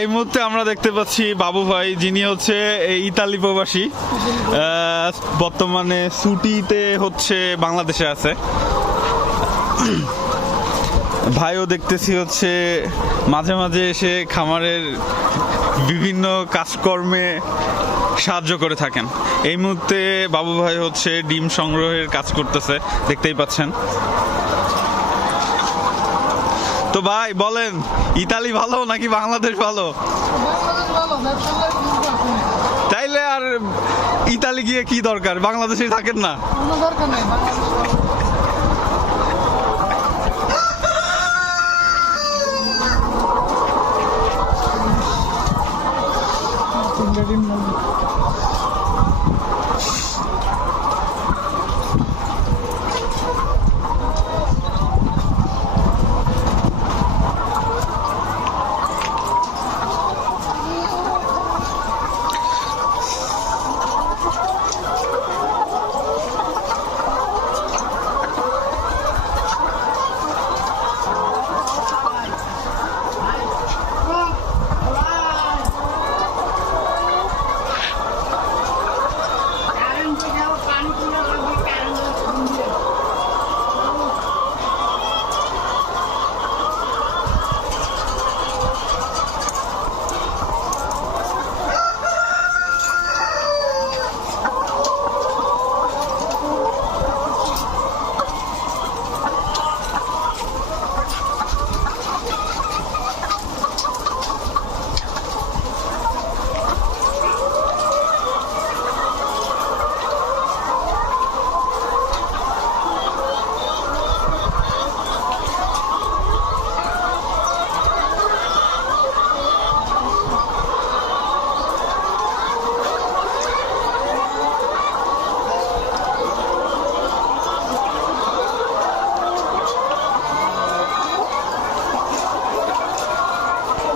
এই মুহূর্তে আমরা দেখতে পাচ্ছি বাবু ভাই, যিনি হচ্ছে ইতালি প্রবাসী। বর্তমানে ছুটিতে হচ্ছে বাংলাদেশে আছে। ভাইও দেখতেছি হচ্ছে মাঝে মাঝে এসে খামারের বিভিন্ন কাজকর্মে সাহায্য করে থাকেন। এই মুহূর্তে বাবু ভাই হচ্ছে ডিম সংগ্রহের কাজ করতেছে, দেখতেই পাচ্ছেন। তো ভাই, বলেন, ইতালি ভালো নাকি বাংলাদেশ ভালো? তাইলে আর ইতালি গিয়ে কি দরকার? বাংলাদেশে থাকেন না? দরকার